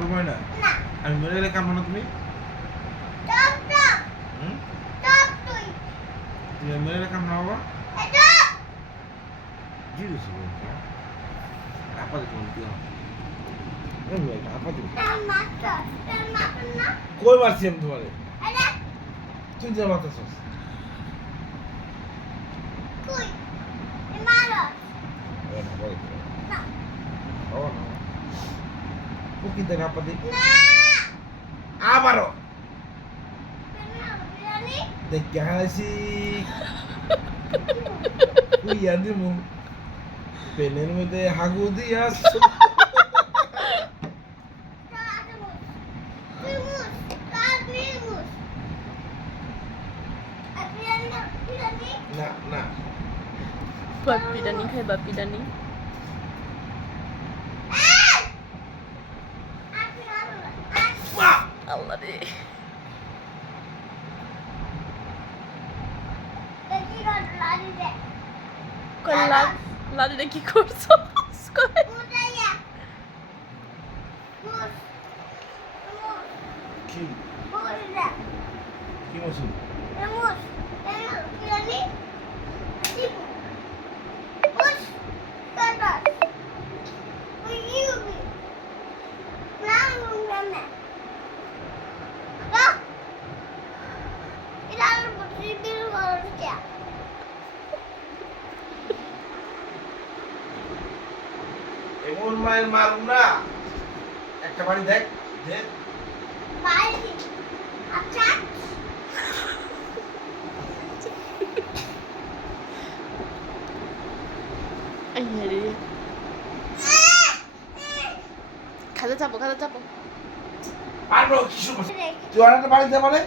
করবে না আমি মরে গেলে কামড় না তুমি তুমি মরে গেলে কামড় বাবা জিজ্ঞেস করবো আপা দেখুন কি আপা দেখুন কই মারছি আমি তোমারে তুই যে মারতেছস Kita dapat di. Apa lo? Dekasi. Kuya di mo. Penen mo de hagu dia. Nah. Babi Dani kayak babi Dani. Allah deh. Kalau lari deh ki korso. Kim? Kim olsun? এমন মায়ের মারুম না একটা বাড়ি দেখ দেখ আচ্ছা খাদা যাবো পারবো কিছু তুই অনেকটা বাড়ি দে মানে